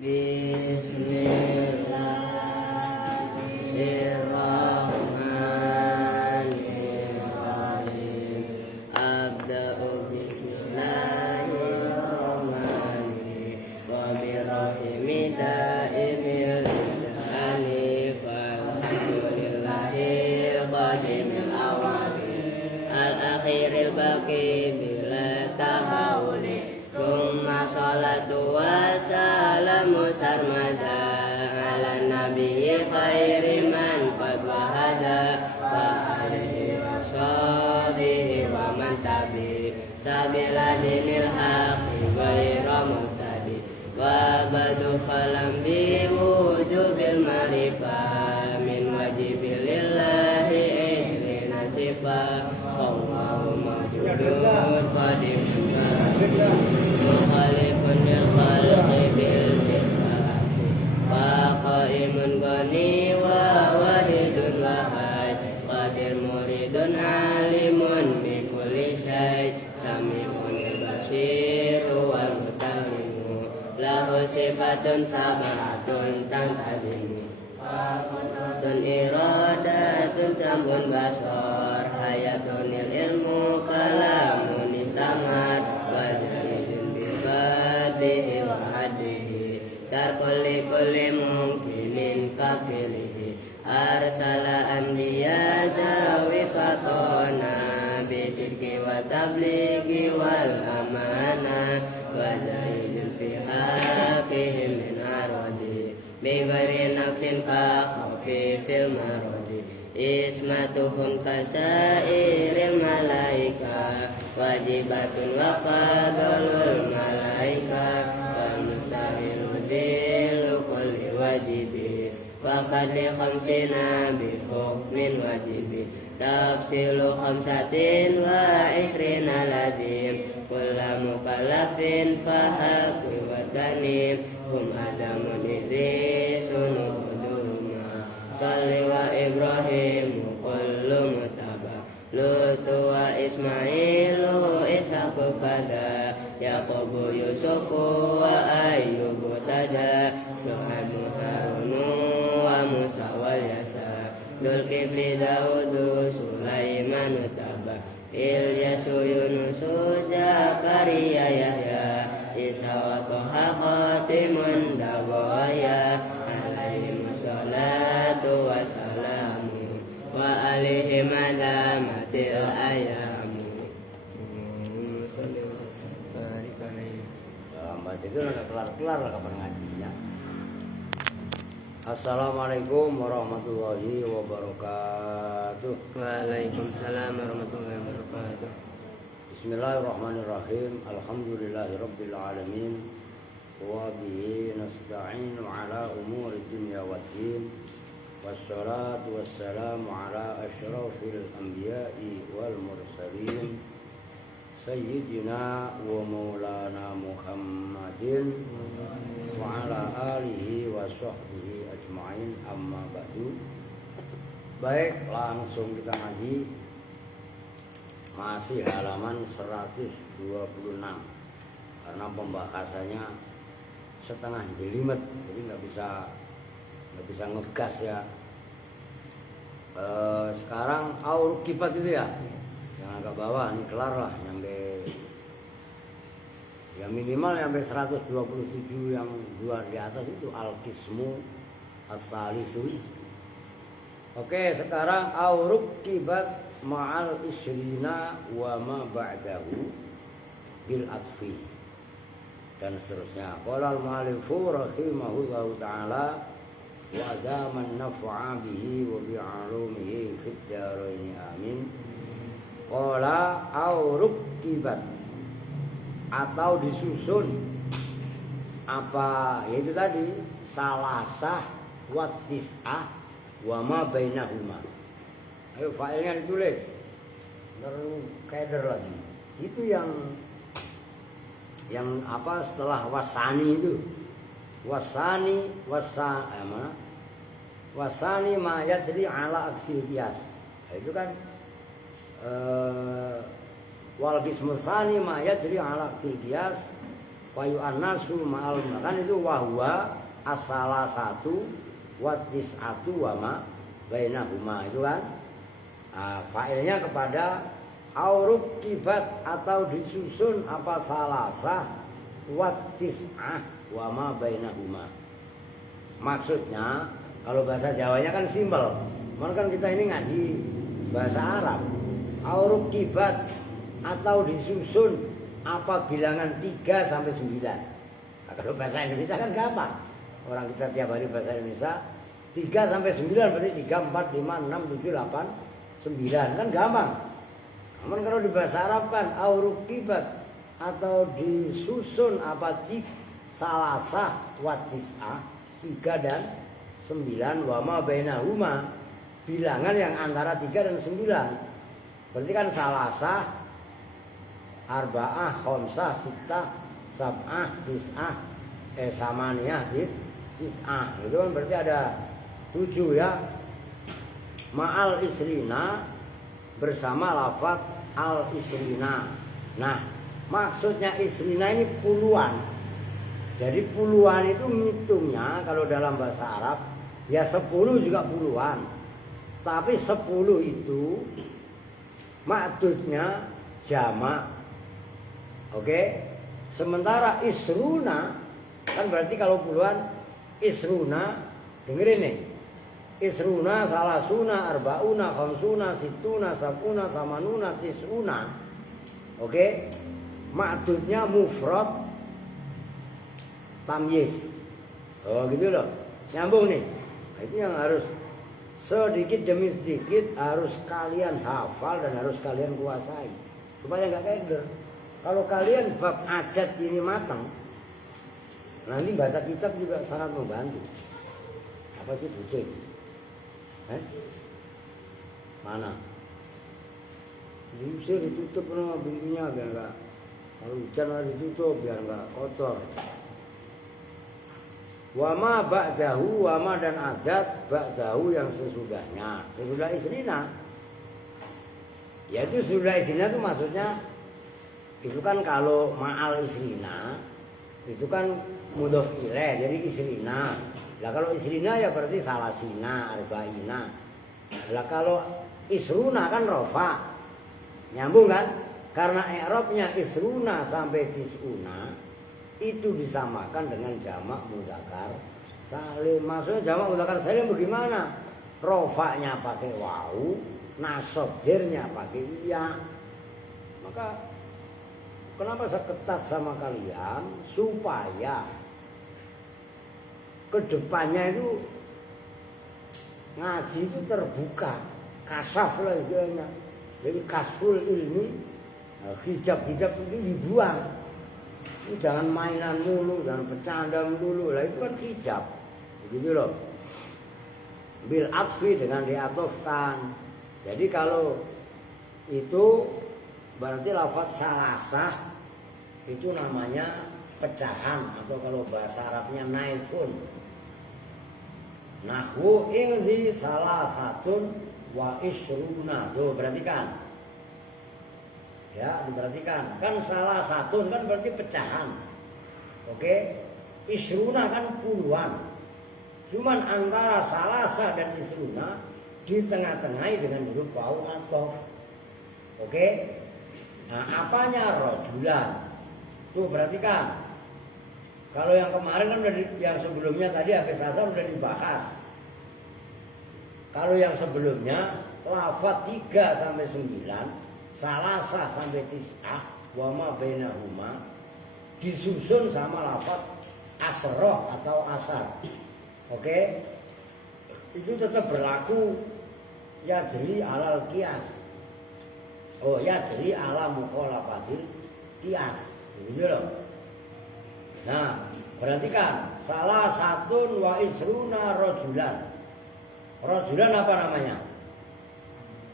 Bismillahirrahmanirrahim. Abda'u bismillahirrahmanirrahim. Wa birrahimi da'imil insani. Falhamdulillahil qadimil awali. Al-akhiril baqi bila tahauli. Summa salatu wassalamu sarmada ala nabiyyi khairi man qad wahada wa alihi wa sahbihi wa man tabi sabila dinil haqqi ghaira muhtadi wa badu falam bi wujubil marifah min wajibil lillahi isrina sifah Allahumma judul qadim mukhalifun lil khalqi bil kisahati wa qaimun ghani wa wahidun wahid qadir muridun alimun bi kulli syai' sami'un basiru wal mutahimu lahu sifatun sab'atun tantadimu Fatun iradatun sambun basar hayatun ilmu kalamun istamat wajahidun bifadihi wa hadihi tarkulli kulli mungkinin kafilihi arsala anbiya jawi fatona bisidki wa tablighi wal amana wajahidun fi haqihim min aradi bighairi nafsin ka khafifil maradi ismatuhum kasairil malaika wajibatun wa fadlul malaika wa mustahilu dilu kulli wajibi wa fadli khamsina bi hukmin wajibi tafsilu khamsatin wa isrina ladim kulla mukallafin fahaqi wa tanim hum adamun idrisun quduma salli wa ibrahim kullu mutaba lutu wa ismailu ishaqu pada yaqubu yusufu wa ayyubu tada suhaibu harunu wa musa wal yasa dulkifli daudu sulaiman utaba ilyasu yunusu zakariya yahya isa wa toha khatimun dawaya alaihim salatu wassalamu wa alaihim adamatil ayamu Baca itu udah kelar-kelar lah kapan ngajinya. Assalamualaikum warahmatullahi wabarakatuh. Waalaikumsalam warahmatullahi wabarakatuh. Bismillahirrahmanirrahim. Alhamdulillahirabbil alamin. Wa bihi nasta'inu ala umuri dunya waddin. Wassalatu wassalamu ala asyrafil anbiya'i wal mursalin. Sayyidina wa maulana Muhammadin wa ala alihi wa sahbihi ajma'in amma ba'du. Baik, langsung kita ngaji. Masih halaman 126 karena pembahasannya setengah jelimet, jadi nggak bisa ngegas ya. Sekarang aur kipat itu ya, yang agak bawah ini kelar lah, yang minimal sampai 127, yang dua di atas itu al-qismu as-salisu. Oke, sekarang auruk kibat ma'al isrina wa ma ba'dahu bil atfi dan seterusnya. Qala al-mu'allifu rahimahullahu ta'ala wa adaman naf'a bihi wa bi'alumihi fid daraini amin. Qala auruk kibat, atau disusun apa, yaitu tadi salasah wa tis'ah wa ma bainahuma. Ayo failnya ditulis, keder lagi. Itu yang apa setelah wasani itu, wasani ma yadri ala aksil qiyas. Nah, itu kan wal qismu tsani ma yadri ala aksil qiyas Fayu anasu ma'al kan itu wahwa asala satu watis atu wama bainahuma itu kan. Nah, failnya kepada auruk kibat atau disusun apa salasah watis wama bainahuma. Maksudnya kalau bahasa Jawanya kan simpel. Cuman kan kita ini ngaji bahasa Arab. Auruk kibat atau disusun apa bilangan 3 sampai 9. Nah, kalau bahasa Indonesia kan gampang. Orang kita tiap hari bahasa Indonesia 3 sampai 9 berarti 3, 4, 5, 6, 7, 8, 9 kan gampang. Namun kalau di bahasa Arab kan auruk kibat atau disusun apa salasah watis'ah 3 dan 9 wama bainahuma bilangan yang antara 3 dan 9. Berarti kan salasah arba'ah khamsah sittah sab'ah tis'ah samaniyah tis'ah itu kan berarti ada 7 ya. Ma'al isrina bersama lafaz al isrina. Nah, maksudnya isrina ini puluhan. Jadi puluhan itu ngitungnya kalau dalam bahasa Arab ya 10 juga puluhan. Tapi 10 itu maksudnya jamak. Oke? Sementara isruna kan berarti kalau puluhan isruna dengerin nih. Isruna salasuna arbauna khamsuna situna sabuna samanuna tisuna. Oke? Maksudnya mufrad tamyiz. Oh gitu loh. Nyambung nih. Nah, itu yang harus sedikit demi sedikit harus kalian hafal dan harus kalian kuasai. Supaya enggak keder. Kalau kalian bab adat ini matang, nanti baca kitab juga sangat membantu. Apa sih kucing? Mana? Diusir ditutup nama pintunya biar enggak. Kalau hujan harus ditutup biar enggak kotor. Wama ba'dahu wama dan adat ba'dahu yang sesudahnya. Sesudah isrina. Yaitu sesudah isrina itu maksudnya itu kan kalau ma'al isrina itu kan mudhof ilaih jadi isrina. Lah kalau isrina ya berarti salasina arba'ina. Lah kalau isruna kan rofa. Nyambung kan? Karena i'rabnya isruna sampai tisuna itu disamakan dengan jamak mudzakkar salim. Maksudnya jamak mudzakkar salim bagaimana? Rofa'nya pakai wawu, nasabdirnya pakai iya. Maka kenapa saya ketat sama kalian supaya kedepannya itu ngaji itu terbuka, kasaf lah istilahnya. Jadi kasful ilmi, hijab-hijab itu dibuang. Itu jangan mainan mulu, jangan bercanda mulu. Lah itu kan hijab. Begitu loh. Bil atfi dengan diatofkan. Jadi kalau itu berarti lafaz salasah itu namanya pecahan atau kalau bahasa Arabnya naifun. Nahwu ingzi salasatun wa isruna. Tuh perhatikan. Ya, diperhatikan. Kan salah satu kan berarti pecahan. Oke? Isruna kan puluhan. Cuman antara salasa dan isruna di tengah-tengahi dengan huruf wawu atau. Oke? Nah, apanya rajulan? Tuh perhatikan. Kalau yang kemarin kan yang sebelumnya tadi habis asar udah dibahas. Kalau yang sebelumnya lafaz 3 sampai 9 salasa sampai tis'ah wama bainahuma disusun sama lafaz asroh atau asar. Oke? Itu tetap berlaku ya jadi alal qiyas. Oh ya jadi ala mukhalafatil qiyas. Begitu loh. Nah, perhatikan salah satu wa isruna rajulan. Rajulan apa namanya?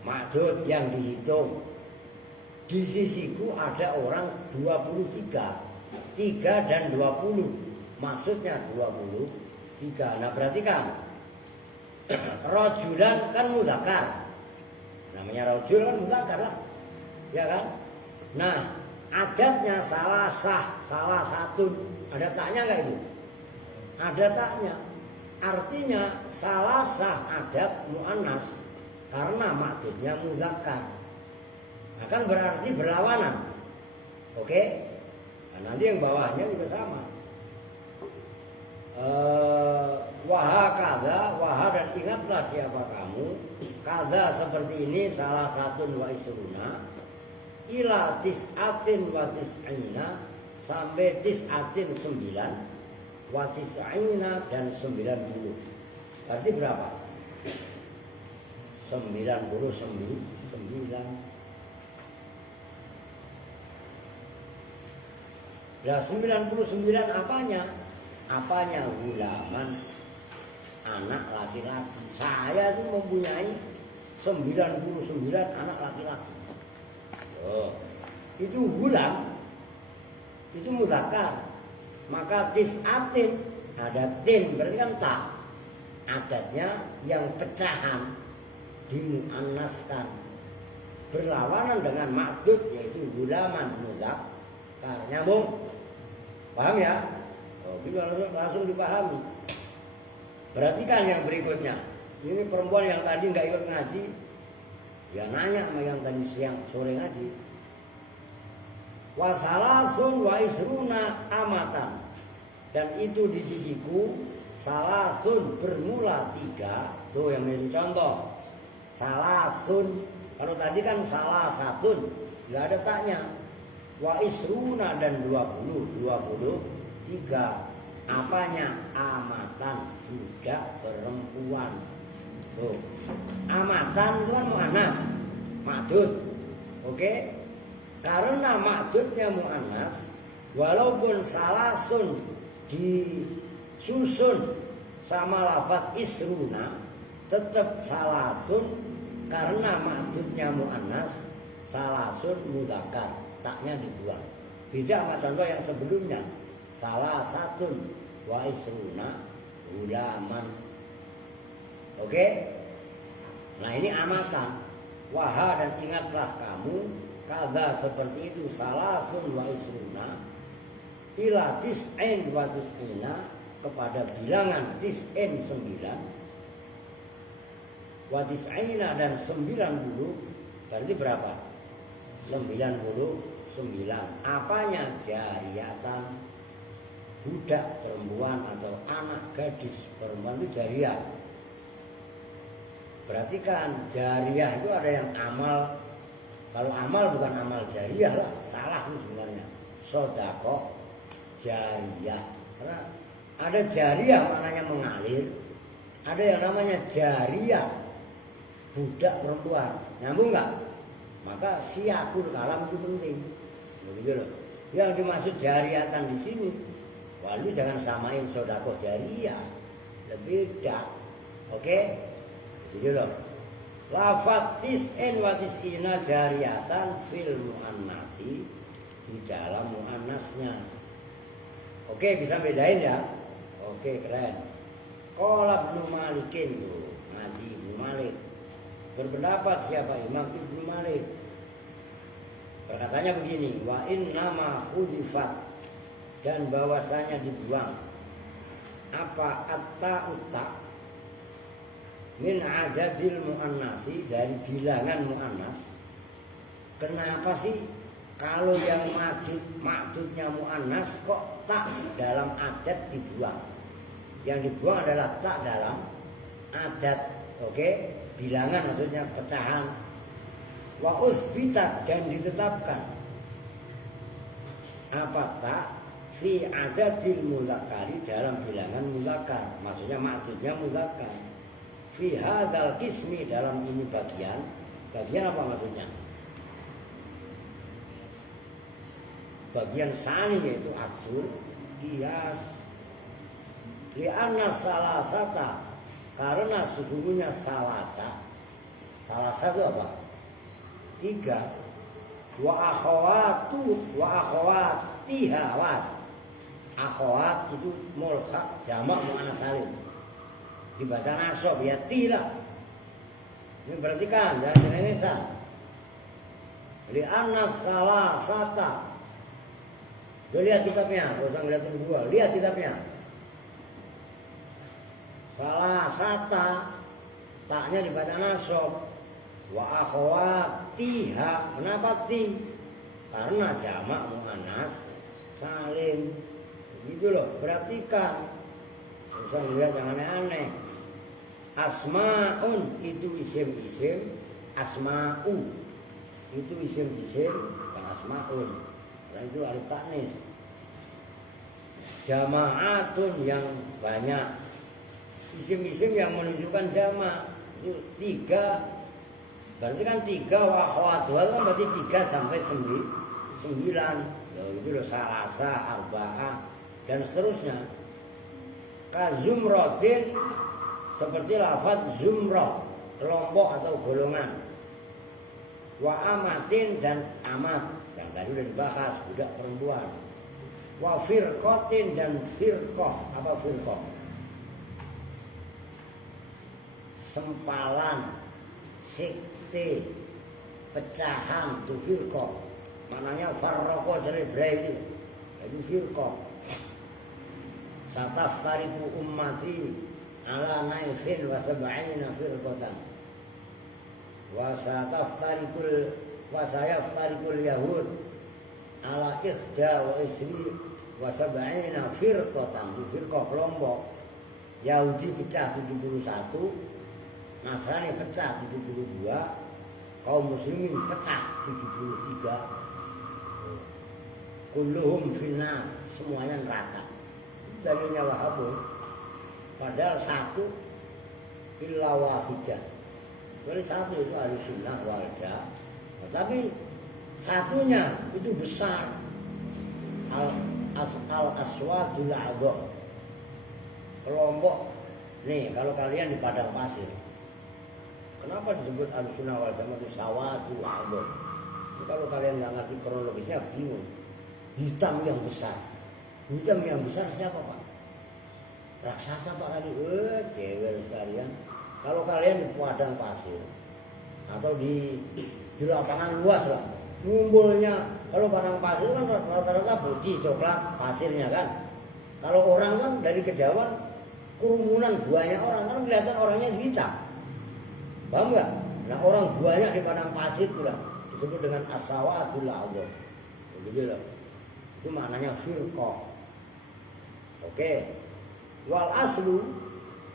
Ma'dud yang dihitung. Di sisiku ada orang 23. 3 dan 20. Maksudnya 23. Nah perhatikan. Rajulan kan mudzakkar. Namanya rajul kan mudzakkar lah. Ya kan? Nah adatnya salah sah, salah satu. Ada taknya nggak itu? Ada taknya. Artinya salah sah adat mu'annas karena maksudnya muzakkar. Akan berarti berlawanan. Oke? Nah, nanti yang bawahnya juga sama. Waha kada, waha dan ingatlah siapa kamu. Kada seperti ini salah satu wa isruna ila tis'atin wa tis'ina sampai tis'atin 9 wa tis'ina dan 90. Berarti berapa? 99. Nah 99 apanya? Apanya? Gulaman, anak laki-laki. Saya itu mempunyai 99 anak laki-laki. Oh, itu gulam, itu muzakkar. Maka tis'atin, ada tin, berarti kan tak. Adatnya yang pecahan dimuannaskan, berlawanan dengan ma'dud yaitu gulaman muzakkar. Nyambung? Paham ya? Oh, itu langsung dipahami. Perhatikan yang berikutnya. Ini perempuan yang tadi nggak ikut ngaji, ya nanya sama yang tadi siang sore ngaji. Wasalasun wa isruna amatan. Dan itu di sisiku salasun bermula 3. Tuh yang menjadi contoh. Salasun. Kalau tadi kan salah satun, nggak ada taknya. Wa isruna dan 23. Apanya? Amatan, budak perempuan. Tuh. Amatan itu kan mu'annas, ma'dud. Oke? Karena ma'dudnya mu'annas, walaupun salasun disusun sama lafaz isruna, tetap salasun karena ma'dudnya mu'annas, salasun muzakkar. Taknya dibuang. Beda sama contoh yang sebelumnya. Salah satun wa isruna ulaman. Oke? Nah ini amatan. Waha dan ingatlah kamu kada seperti itu salasun wa isruna ila tis'in wa tis'ina kepada bilangan tis'in 9 wa tis'ina dan 90. Berarti berapa? 99. Apanya? Jariyatan, budak perempuan atau anak gadis perempuan itu jariyah. Berarti kan jariyah itu ada yang amal. Kalau amal bukan amal jariyah lah, salah itu sebenarnya. Sodako jariyah. Karena ada jariyah maknanya mengalir, ada yang namanya jariyah budak perempuan. Nyambung nggak? Maka siyakul kalam itu penting. Begitu loh. Yang dimaksud jariyatan di sini, walau jangan samain sodako jariyah, beda. Oke? Begitu loh. Lafat tis'in wa tis'ina jariyatan fil mu'annasi, di dalam mu'annasnya. Oke, bisa bedain ya? Oke, keren. Qala Ibnu Malikin tuh, ngaji Ibnu Malik. Berpendapat siapa? Imam Ibnu Malik. Perkataannya begini, wa innama khudifat, dan bahwasanya dibuang apa atta min adadil muannasi, dari bilangan muannas. Kenapa sih kalau yang maksudnya muannas kok tak dalam adat dibuang? Yang dibuang adalah tak dalam adat. Oke? Bilangan maksudnya pecahan. Wa usbitat, dan ditetapkan apa tak fi adadil muzakkari, dalam bilangan muzakkar, maksudnya maksudnya muzakkar. Fi hadzal qismi, dalam ini bagian apa maksudnya? Bagian sani yaitu aksur qiyas. Li'anna salasata, karena sesungguhnya salasa itu apa? 3. Wa akhawatiha was. Akhawat itu mulhaq jamak muannas salim. Dibaca nasab ya tila. Ini perhatikan, jangan diremesan. Li anna salasata, Lo lihat kitabnya, gak usah ngeliatin gua, lihat kitabnya. Salah sata, taknya dibaca nasab. Wa akhwatiha, kenapa ti? Karena jamak muannas salim. Begitu loh, perhatikan. Gak usah ngeliat yang aneh-aneh. Asma'un itu isim-isim, asma'u itu isim-isim, bukan asma'un. Karena itu alif taknis. Jama'atun yang banyak, isim-isim yang menunjukkan jamak itu 3. Berarti kan 3 wa akhwatuha kan berarti 3 sampai 9. Itu loh, salasa, arba'ah dan seterusnya. Kazumrotin seperti lafaz zumrah, kelompok atau golongan. Wa amatin dan amat, yang tadi sudah dibahas, budak perempuan. Wa firqatin dan firqah, apa firqah? Sempalan, sekte, pecahan, itu firqah. Maknanya farraqah dari Ibrahim, itu firqah. Sataftariqu ummati ala naifin wa sab'ina firqatan wa sayaftariqul yahud ala ihda wa isri wa sab'ina firqatan. Firqah kelompok. Yahudi pecah 71, Nasrani pecah 72, kaum muslimin pecah 73. Kulluhum finnar, semuanya neraka. Dalilnya Wahabun. Padahal satu illa wahidah. Jadi satu itu ahli sunnah wal jamaah. Tapi satunya itu besar. Al-aswadul a'dha. Kelompok. Nih, kalau kalian di padang pasir. Kenapa disebut ahli sunnah wal jamaah itu sawadul a'dha? Kalau kalian nggak ngerti kronologisnya bingung. Hitam yang besar. Hitam yang besar siapa, Pak? Raksasa Pak kali, cewek sekalian. Kalau kalian di padang pasir atau di lapangan luas lah, ngumpulnya. Kalau padang pasir kan rata-rata putih, coklat pasirnya kan. Kalau orang kan dari kejauhan kerumunan banyak orang kan kelihatan orangnya hitam. Paham nggak? Nah orang banyak di padang pasir itu lah disebut dengan as-sawadul a'dha. Begitu loh. Itu maknanya firqah. Oke. Wal aslu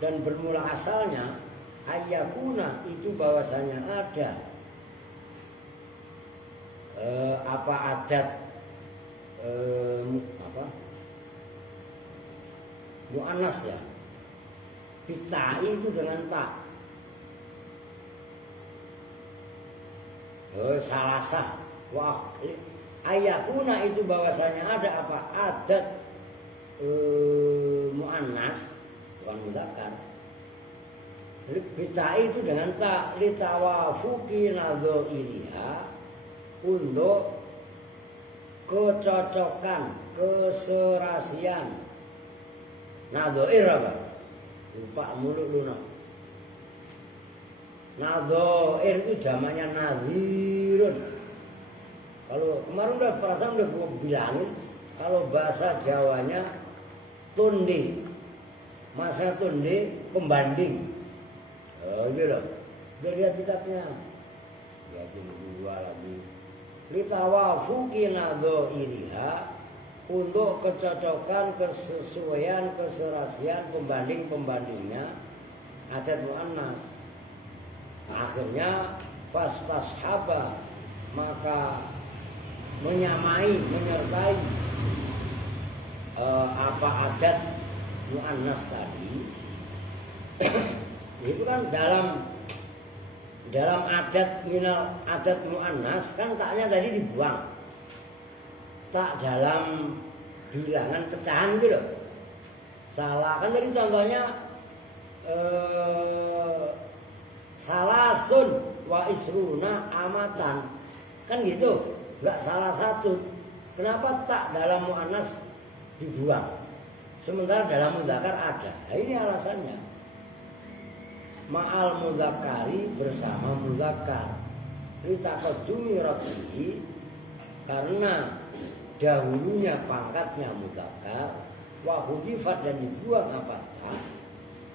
dan bermula asalnya ayyakuna itu bahwasanya ada apa adat mu'annas ya. Bitai itu dengan tak. Salasa. Wah, ayyakuna itu bahwasanya ada apa adat mu'annas bukan mudzakkar. Bitai itu dengan tak litawafuqi nadzairiha, untuk kecocokan, keserasian. Nadzair apa? Lupa mulu lunak. Nadzair itu jamaknya nadhirun. Kalau kemarin udah perasaan udah gue bilangin, kalau bahasa Jawanya tunde, masa tunde pembanding. Gitu loh. Udah lihat kitabnya. Lihatin dua lagi. Litawafuqi nadzairiha, untuk kecocokan, kesesuaian, keserasian pembanding-pembandingnya adat mu'annas. Akhirnya fastashaba, maka menyamai, menyertai apa adat mu'annas tadi. Itu kan dalam adat mu'annas kan taknya tadi dibuang. Tak dalam bilangan pecahan gitu loh. Salah kan tadi contohnya salasun wa isruna amatan. Kan gitu, enggak salah satu. Kenapa tak dalam mu'annas dibuang? Sementara dalam mudzakkar ada. Nah, ini alasannya. Ma'al mudzakkari, bersama mudzakkar. Litaqaddumi rafihi, karena dahulunya pangkatnya mudzakkar, wa hudifat dan dibuang apa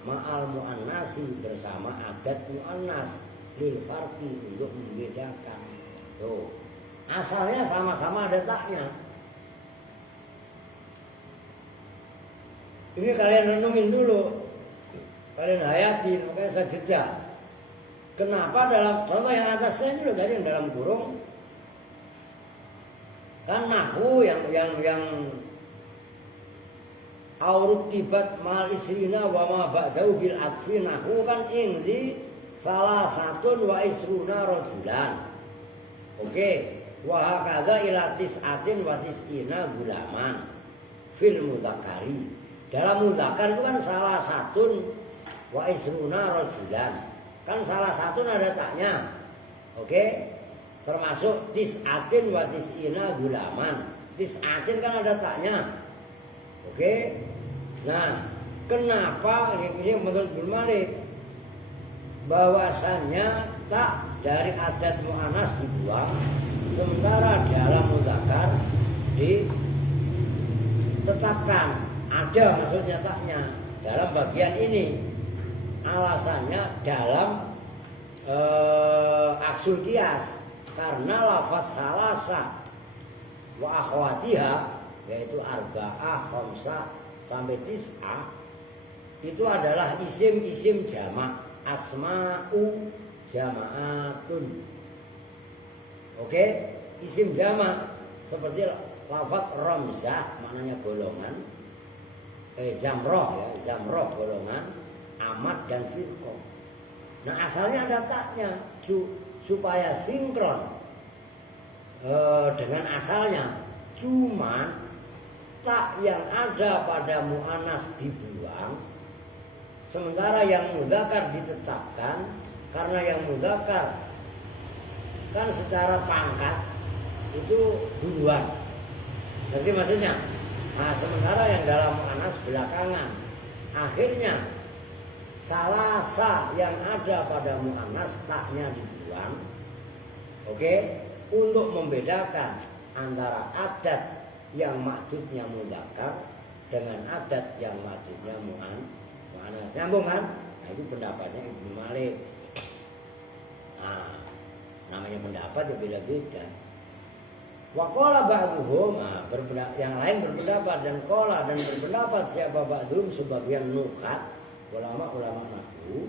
ma'al muannasi bersama adat muannas lil farqi untuk membedakan. Tuh. Asalnya sama-sama ada taknya. Ini kalian renungin dulu. Kalian hayati, makanya saya jeda. Kenapa dalam contoh yang atasnya ini loh, tadi yang dalam kurung kan nahwu yang auruk tibat mal isrina wa ma ba'dahu bil atfi, nahwu kan ingdi salah satun wa isruna rajulan. Oke, wa hakadha ila tis'atin wa tis'ina gulaman fil mudzakkari. Dalam mudzakkar itu kan salah satun wa isruna rajulan. Kan salah satun ada taknya. Oke? Termasuk tis'atin wa tis'ina gulaman. Tis'atin kan ada taknya. Oke? Nah, kenapa ini menurut Ibnu Malik bahwasannya tak dari adat muannas dibuang, sementara dalam mudzakkar ditetapkan ada, maksudnya taknya dalam bagian ini. Alasannya dalam aksul qiyas, karena lafaz salasa wa akhwatiha yaitu arba'ah, khamsah sampai tis'ah itu adalah isim-isim jamak, asma'u jama'atun. Oke, isim jamak seperti lafaz ramzah maknanya golongan, jamroh ya, jamroh golongan, amat dan firqah. Nah, asalnya ada taknya supaya sinkron dengan asalnya. Cuman tak yang ada pada muannas dibuang, sementara yang mudzakkar ditetapkan, karena yang mudzakkar kan secara pangkat itu duluan. Nanti maksudnya. Nah, sementara yang dalam muannas belakangan. Akhirnya salasa yang ada pada muannas taknya dibuang. Oke, untuk membedakan antara adat yang maksudnya mudzakkar dengan adat yang maksudnya muannas. Nyambung kan? Nah, itu pendapatnya Ibnu Malik. Nah, namanya pendapat ya beda-beda. Wa qala ba'dhum, yang lain berpendapat, dan qala dan berpendapat siapa ba'dhum sebagian nukat ulama-ulama nahwu.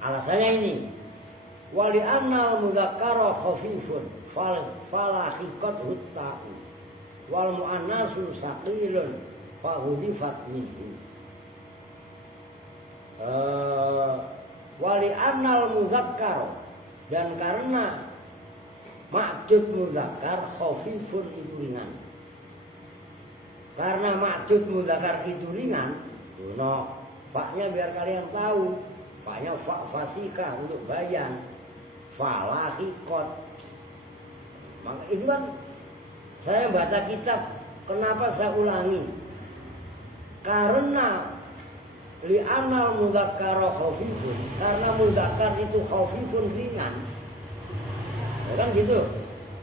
Alasannya ini, wali annal mudzakkara khafifun fala haqiqathu ta'u wal muannasu saqilun fa hudifat minhu. Wali annal mudzakkar, dan karena maksud mudzakkar khafifun itu ringan. Karena maksud mudzakkar itu ringan, faknya biar kalian tahu, faknya fak fasikah untuk bayan, falahikot. Maka itu kan saya baca kitab, kenapa saya ulangi? Karena li'anal mudzakkara khafifun, karena mudzakkar itu khafifun ringan. Ya kan gitu.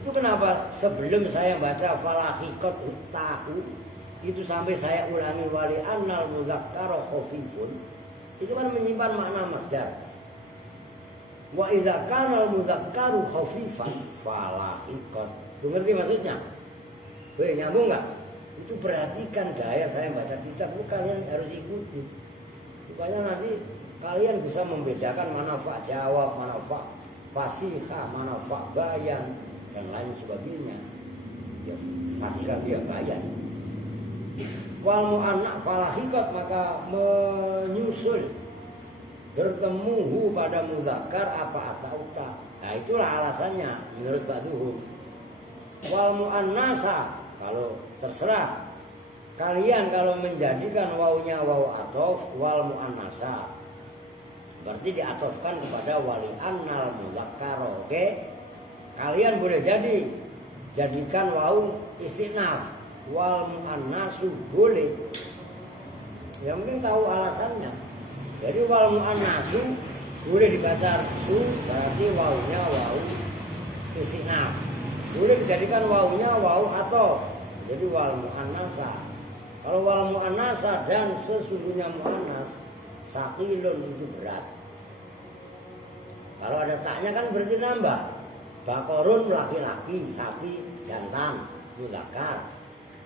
Itu kenapa sebelum saya baca falahikot tahu itu sampai saya ulangi wali annal mudzakkara khafifun, itu kan menyimpan makna masdar. Wa idza kana al mudzakkaru khafifan falahikot. Itu ngerti maksudnya? Nyambung enggak? Itu perhatikan gaya saya baca kitab, kalian harus ikuti. Supaya nanti kalian bisa membedakan mana fa jawab, mana fa fasikah, mana fa bayan dan lain sebagainya. Ya fasikah ya bayan. Wal mu'anna falahikat, maka menyusul bertemu pada mudzakkar apa atau tak. Nah, itulah alasannya menurut ba'dhum. Wal mu'annasa, kalau terserah kalian kalau menjadikan wawunya wawu atof wal mu'annasa, berarti diatofkan kepada wali annal mudzakkaro. Oke? Kalian boleh jadikan wawu istinaf wal mu'annasu boleh. Yang penting tahu alasannya. Jadi wal mu'annasu boleh dibaca su, berarti wawunya wawu istinaf. boleh dijadikan wawunya wawu atau jadi wal muannasa. Kalau wal muannasa dan sesungguhnya muannas sakilun itu berat. Kalau ada taknya kan berarti nambah. Bakorun laki-laki, sapi jantan, mudzakkar.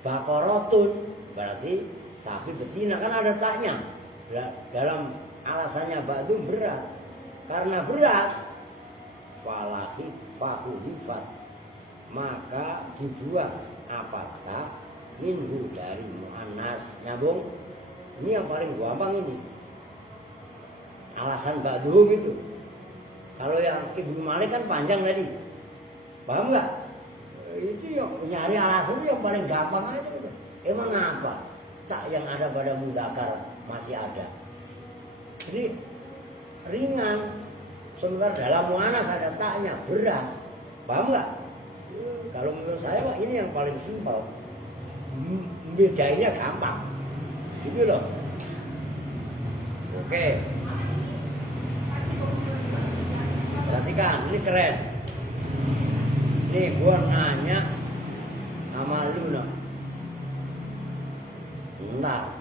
Bakorotun berarti sapi betina, kan ada taknya. Dalam alasannya ba'du berat. Karena berat fahudifat maka dibuang apakah minhu dari muannas. Nyambung? Ini yang paling gampang ini. Alasan ba'duhum itu. Kalau yang Ibnu Malik kan panjang tadi. Paham nggak? Itu yang nyari alasan itu yang paling gampang aja. Emang apa? Tak yang ada pada mudzakkar masih ada. Jadi ringan. Sementara dalam muannas ada taknya, berat. Paham nggak? Kalau menurut saya Pak, ini yang paling simpel. Bedanya gampang. Gitu loh. Oke. Perhatikan, ini keren. Nih gua nanya sama lu no. Nah,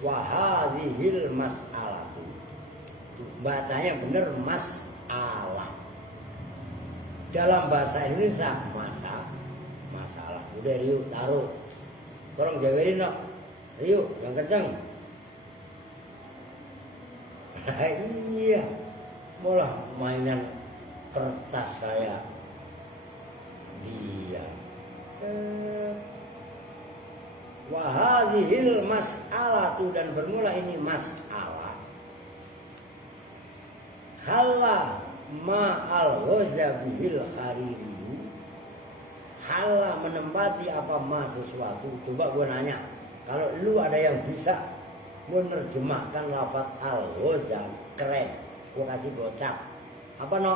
wahadhil mas'alatu. Bacanya bener mas'alah. Dalam bahasa Indonesia masalah. Udah Riu taruh. Tolong jawarin no. Riu yang kenceng. Iya. Malah mainan kertas saya. Dia. Wahadhil mas'alatu dan bermula ini mas'alah. Halla ma'al ghazabihil hariri. Halla menempati apa ma sesuatu. Coba gue nanya, kalau lu ada yang bisa menerjemahkan lafaz al-ghazab, keren, gue kasih gocap. Apa no?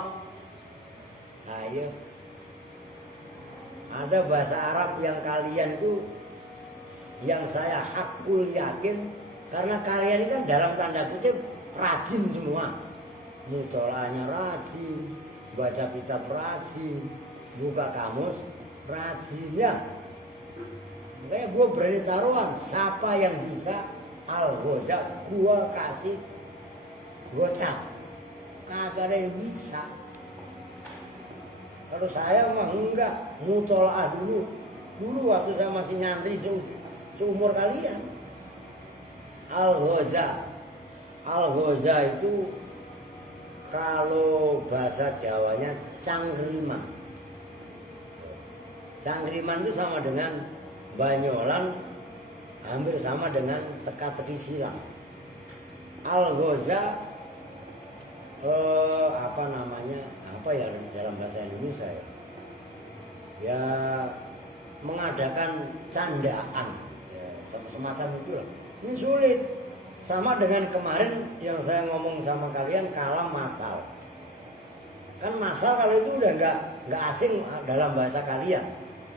Ayo. Ada bahasa Arab yang kalian itu, yang saya hakul yakin, karena kalian ini kan dalam tanda kutip rajin semua. Mutolanya rajin, baca kitab rajin, buka kamus rajin ya. Makanya gue berani taruhan, siapa yang bisa al-ghazab gue kasih gocap. Kagak ada yang bisa. Kalau saya mah enggak, mutolaah dulu. Dulu waktu saya masih nyantri seumur kalian. Al-ghazab itu kalau bahasa Jawanya cangkriman. Cangkriman itu sama dengan banyolan, hampir sama dengan teka-teki silang. Al-ghazab apa namanya? Apa ya dalam bahasa Indonesia ya? Ya mengadakan candaan, ya, semacam itu lah. Ini sulit. Sama dengan kemarin yang saya ngomong sama kalian kalam masal. Kan masal kalau itu udah nggak asing dalam bahasa kalian.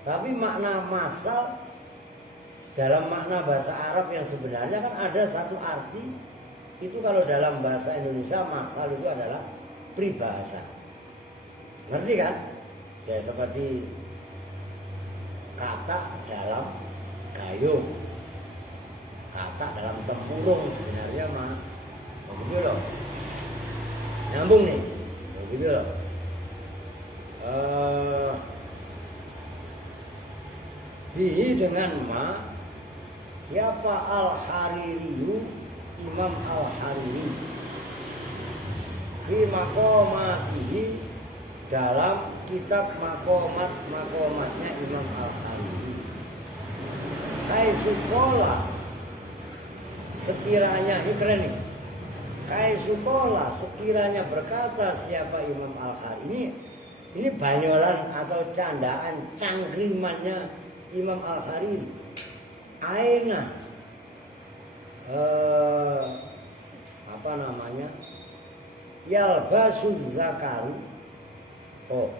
Tapi makna masal dalam makna bahasa Arab yang sebenarnya kan ada satu arti. Itu kalau dalam bahasa Indonesia masal itu adalah peribahasa. Ngerti kan? Ya seperti kata dalam gayung, kata dalam tempurung, sebenarnya mah begitu loh. Nyambung nih, begitu loh. Bihi dengan ma, siapa al-Haririyu, Imam al-Hariri, fi maqamatihi, dalam kitab makomatnya Imam al-Hariri. Hai sukola, sekiranya ini keren nih. Hai sukola, sekiranya berkata siapa Imam al-Hariri, ini banyolan atau candaan cangkrimannya Imam al-Hariri. Aina apa namanya? Yalbasu zakaru. Oh,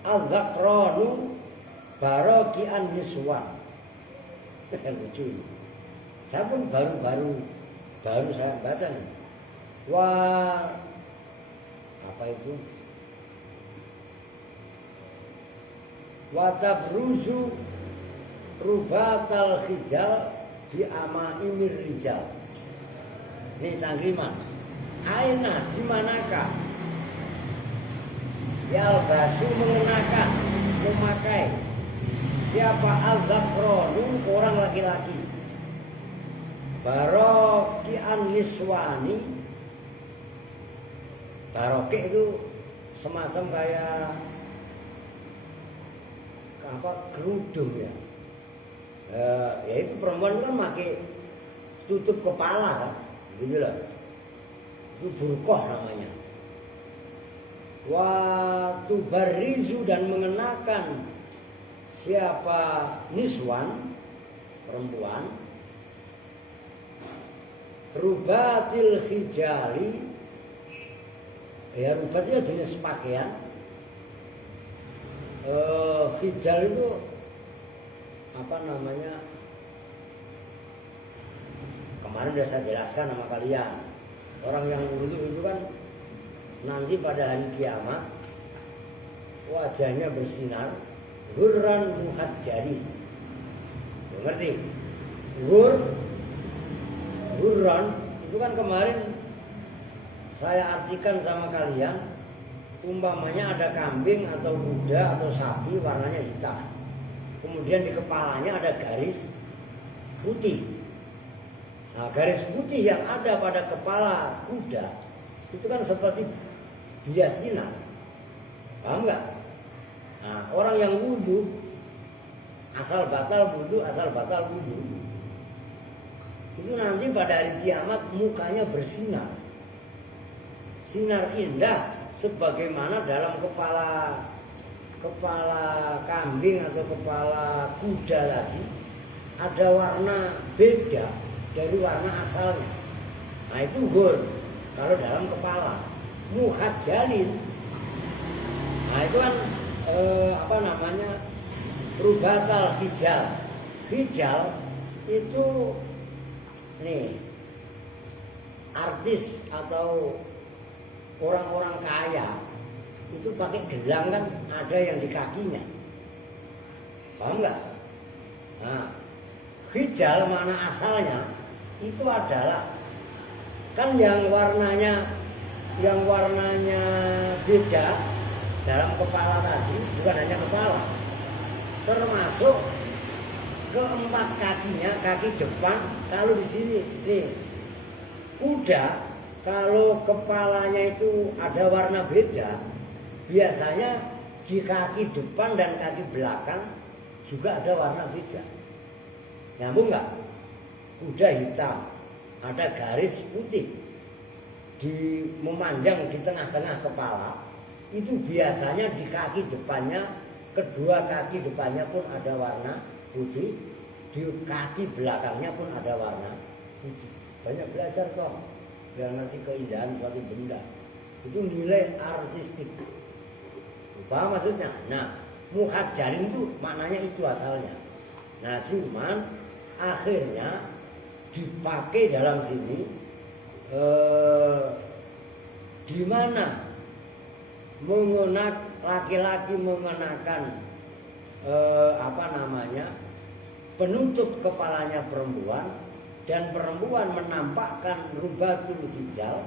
azakronu barokian niswan. Lucu ini. Saya pun baru saya baca nih. Wah, apa itu? wa tabruzu rubatal khijal bi amaimir rijal. Ini cangkriman. Aina di manakah yalbasu mengenakan, memakai siapa al-zakronu orang laki-laki, baroki an-niswani. Baroki itu semacam kayak apa, kerudung ya. Ya itu perempuan kan pakai tutup kepala kan, gitu lah. Itu burqah namanya. Wa tubarizu dan mengenakan siapa niswan perempuan, rubatil khijali, ya rubat itu jenis pakaian. Khijal itu apa namanya, kemarin sudah saya jelaskan sama kalian. Orang yang wudu itu kan nanti pada hari kiamat wajahnya bersinar, hurran muhajjari. Ngerti? Hurran itu kan kemarin saya artikan sama kalian, umpamanya ada kambing atau kuda atau sapi warnanya hitam, kemudian di kepalanya ada garis putih. Nah, garis putih yang ada pada kepala kuda itu kan seperti bias sinar, paham nggak? Nah, orang yang wudu asal batal wudu itu nanti pada hari kiamat mukanya bersinar, sinar indah, sebagaimana dalam kepala kambing atau kepala kuda tadi ada warna beda dari warna asalnya. Nah itu hur kalau dalam kepala. Muhajjalin, nah itu kan apa namanya, rubatal hijal. Hijal itu nih artis atau orang-orang kaya itu pakai gelang kan, ada yang di kakinya, paham nggak? Nah, hijal mana asalnya itu adalah kan yang warnanya beda dalam kepala tadi, bukan hanya kepala, termasuk keempat kakinya, kaki depan. Kalau di sini nih kuda, kalau kepalanya itu ada warna beda, biasanya di kaki depan dan kaki belakang juga ada warna beda. Nyambung nggak? Kuda hitam, ada garis putih memanjang di tengah-tengah kepala. Itu biasanya di kaki depannya, kedua kaki depannya pun ada warna putih, di kaki belakangnya pun ada warna putih. Banyak belajar kok, biar ngerti keindahan suatu benda. Itu nilai artistik. Paham maksudnya? Nah, muhajjalin itu maknanya itu asalnya. Nah, cuman akhirnya dipakai dalam sini di mana laki-laki mengenakan apa namanya, penutup kepalanya perempuan, dan perempuan menampakkan rubatul hijal,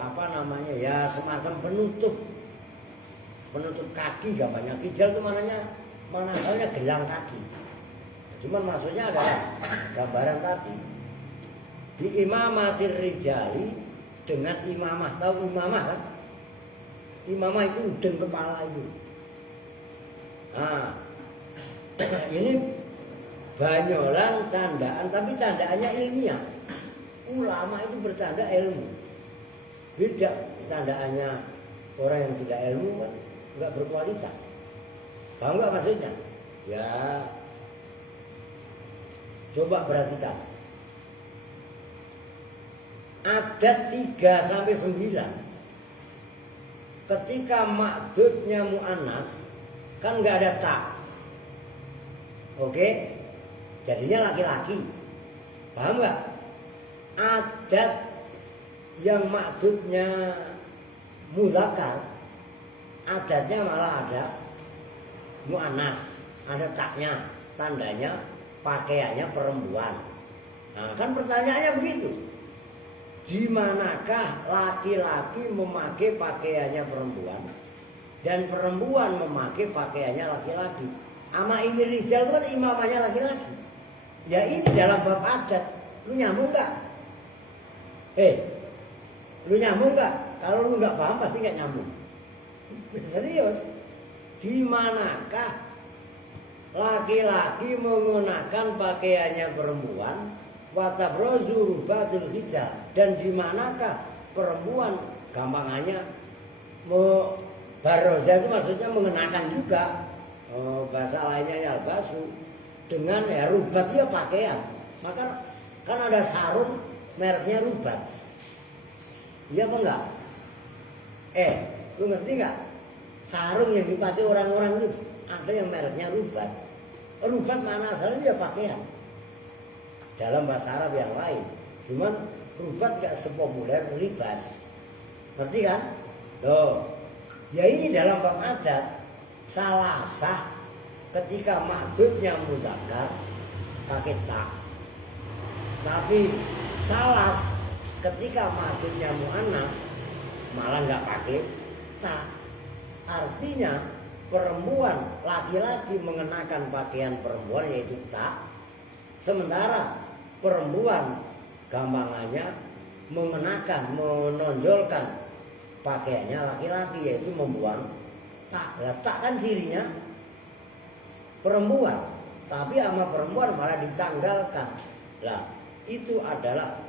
apa namanya ya, semacam penutup kaki. Gambarnya hijal itu mana asalnya gelang kaki, cuman maksudnya adalah gambaran tadi. Di imamatir rijali, dengan imamah. Tahu imamah kan? Imamah itu udeng kepala itu. Nah, ini banyolan candaan, tapi candaannya ilmiah. Ulama itu bercanda ilmu. Beda candaannya orang yang tidak ilmu, kan nggak berkualitas. Paham nggak maksudnya? Ya, coba perhatikan. Adat 3-9. Ketika ma'dudnya mu'annas kan nggak ada ta. Oke? Jadinya laki-laki. Paham nggak? Adat yang ma'dudnya muzakkar adatnya malah ada mu'annas, ada taknya, tandanya pakaiannya perempuan. Nah, kan pertanyaannya begitu. Di manakah laki-laki memakai pakaiannya perempuan dan perempuan memakai pakaiannya laki-laki? Ama ini rijal itu kan imamannya laki-laki. Ya ini dalam bab adat. Lu nyambung nggak? Lu nyambung nggak? Kalau lu nggak paham pasti nggak nyambung. Serius. Di manakah laki-laki menggunakan pakaiannya perempuan? Watabrozu rubatul hijab. Dan di manakah perempuan gampangannya baroza itu maksudnya mengenakan juga. Bahasa lainnya yalbasu dengan ya rubat ya pakaian. Maka kan ada sarung mereknya rubat. Iya apa enggak? Lu ngerti enggak? Sarung yang dipakai orang-orang itu ada yang mereknya rubat. Rubat mana asalnya ya pakaian. Dalam bahasa Arab yang lain. Cuman rubat enggak sepopuler libas. Ngerti kan? Loh. Ya ini dalam bab adat salah sah ketika maksudnya mudzakkar pakai tak. Tapi salah ketika maksudnya muannas malah nggak pakai tak. Artinya perempuan laki-laki mengenakan pakaian perempuan yaitu tak. Sementara perempuan gampangannya menonjolkan pakaiannya laki-laki yaitu membuang tak. Tak kan cirinya perempuan, tapi sama perempuan malah ditanggalkan. Lah, itu adalah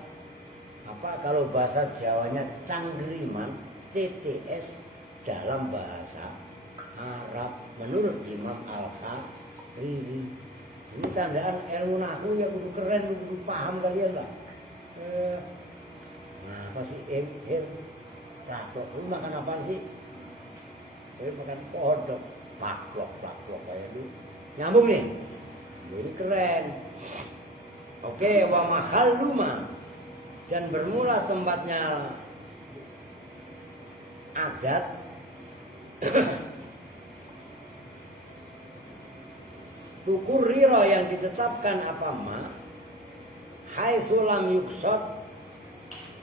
apa kalau bahasa Jawanya canggriman TTS dalam bahasa Arab menurut Imam Al-Hariri. Ini tandaan ilmu nahwu ya kudu keren, kudu paham kalian lah. Nah, apa sih Ratok, lu makan apa sih? Makan kodok, paklok kayak gitu. Nyambung nih. Jadi keren. Oke, wa mahal luma dan bermula tempatnya adat tukur riro yang ditetapkan apa ma hai sulam yuksot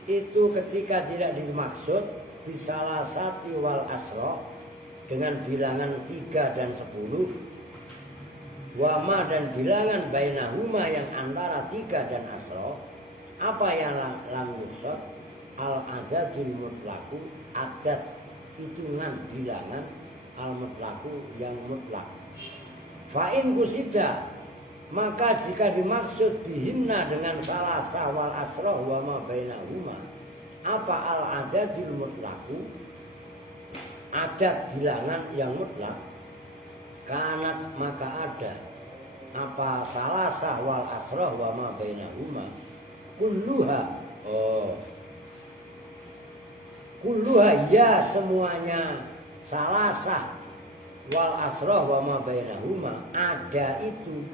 itu ketika tidak dimaksud bisalah sati wal asro dengan bilangan 3 dan 10 wama dan bilangan bainahuma yang antara 3 dan asro apa yang lam yuksot al adadul mutlaku adat hitungan bilangan al mutlaku yang mutlak fa'in kusida maka jika dimaksud bihinna dengan salasa wal asroh wa ma bainahuma apa al adadul mutlaku adat bilangan yang mutlak kanat maka ada apa salasa wal asroh wa ma bainahuma kulluha ya semuanya salasa wal asroh wa ma bainahuma ada itu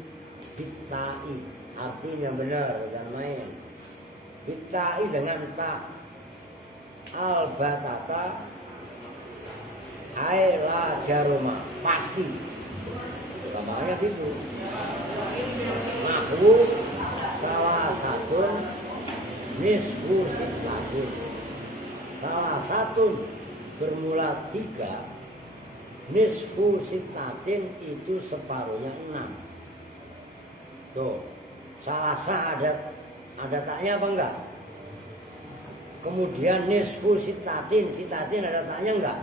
bitai artinya benar jangan main bitai dengan ta al batata ai la jaruma pasti gambarnya gitu nahwu salah satu nisfu sittatin salah satu bermula 3 nisfu sittatin itu separuhnya 6 tuh, salasa ada taknya apa enggak? Kemudian nisfu sitatin ada taknya enggak?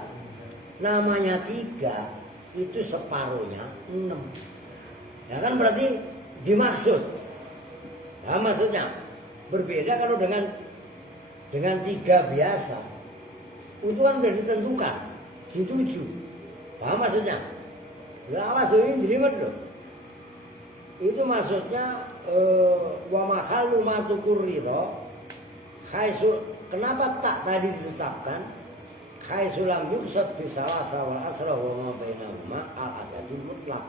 Namanya 3 itu separuhnya 6. Ya kan berarti dimaksud. Nah, maksudnya berbeda kalau dengan 3 biasa. Itu kan sudah ditentukan, dituju. Paham maksudnya? Lah maksudnya jelimet loh. Itu maksudnya wa mahalu ma tukurriro khaisul kenapa tak tadi ditetapkan khaisulam yuksad bisalasa wal asra wa ma bainahuma al adadul mutlak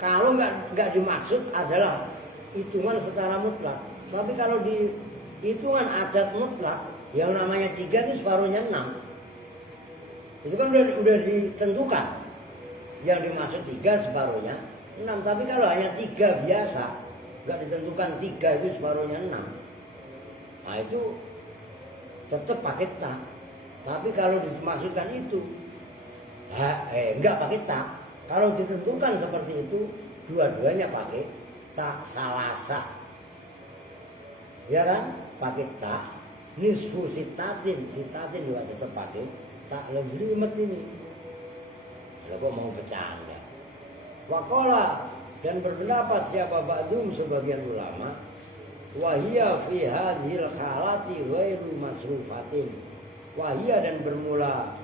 kalau enggak dimaksud adalah hitungan secara mutlak tapi kalau di hitungan adat mutlak yang namanya 3 itu separuhnya 6 Itu kan udah ditentukan. Yang dimaksud 3 separuhnya 6. Tapi kalau hanya 3 biasa, nggak ditentukan 3 itu separuhnya 6. Nah itu tetap pakai ta. Tapi kalau dimaksudkan itu, nggak pakai ta. Kalau ditentukan seperti itu, dua-duanya pakai ta salasa. Ya kan? Pakai ta. Nisfu sitatin juga tetap pakai tak lebih jelimet ini. Kalau kok mau bercanda. Waqala dan berpendapat siapa ba'dhum sebagian ulama, wahia fi hadhil khalati ghairu masrufatin. Wahia dan bermula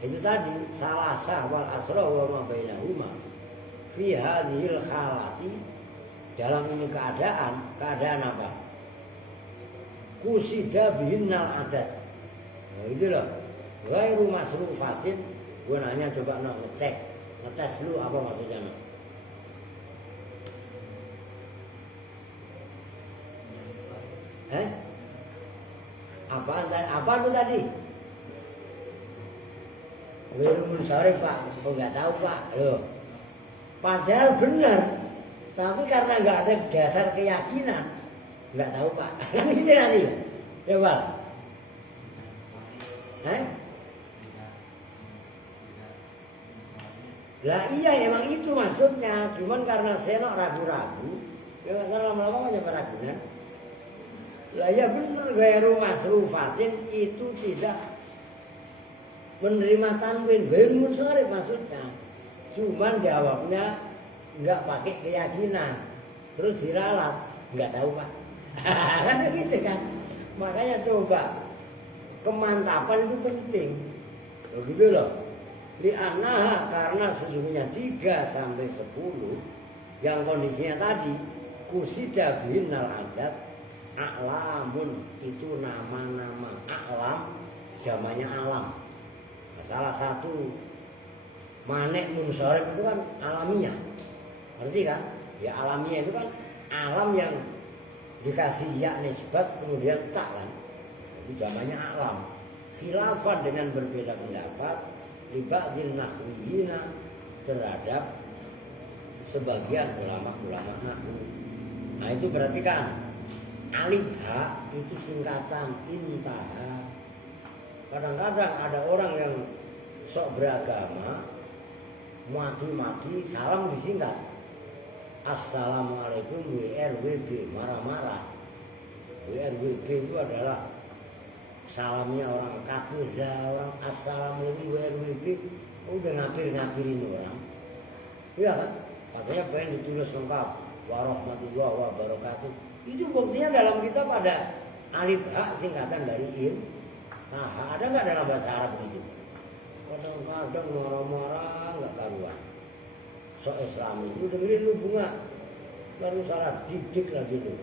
itu tadi salasah wal asrah wa ma bainahuma. Fi hadhil khalati dalam ini keadaan apa? Kusida bihinnal adat. Nah gitu loh. Ghairu masrufatin. Gue nanya coba ngetes lu apa maksudnya no? Apa itu tadi? Ghairu munsharif pak. Oh nggak tahu pak. Loh. Padahal benar. Tapi karena nggak ada dasar keyakinan, nggak tahu pak. Kan gitu tadi. Coba. Lah iya emang itu maksudnya. Cuman karena saya ragu-ragu, ya lama-lama kan nyampe ragunan. Lah ya benar ghairu masrufatin itu tidak menerima tanwin, ghairu munsharif maksudnya. Cuman jawabnya nggak pakai keyakinan, terus diralat, nggak tahu pak. Kan gitu kan. Makanya coba kemantapan itu penting. Begitu loh. Li'annaha karena sesungguhnya 3 sampai 10 yang kondisinya tadi kusida binal adat a'lamun itu nama-nama a'lam jamannya alam. Salah satu manek munsharif itu kan alamiah. Ngerti kan? Ya alamiah itu kan alam yang dikasih ya nisbat kemudian tak kan. Itu jamannya alam. Khilafan dengan berbeda pendapat liba'dil nahwiyina terhadap sebagian ulama-ulama nahwu. Nah itu berarti kan alif ha itu singkatan intaha. Kadang-kadang ada orang yang sok beragama maki-maki salam disingkat. Assalamualaikum WRWB marah-marah. WRWB itu adalah salamnya orang kafir, orang assalamualaikum WRWB udah ngapir-ngapirin orang. Iya kan? Katanya pengen ditulis lengkap warahmatullahi wabarakatuh. Itu buktinya dalam kitab ada alif ha singkatan dari in. Nah, ada nggak dalam bahasa Arab begitu? Kadang-kadang marah-marah nggak karuan. So Islami, lu dengerin lu bunga, lalu salah didik lagi lu.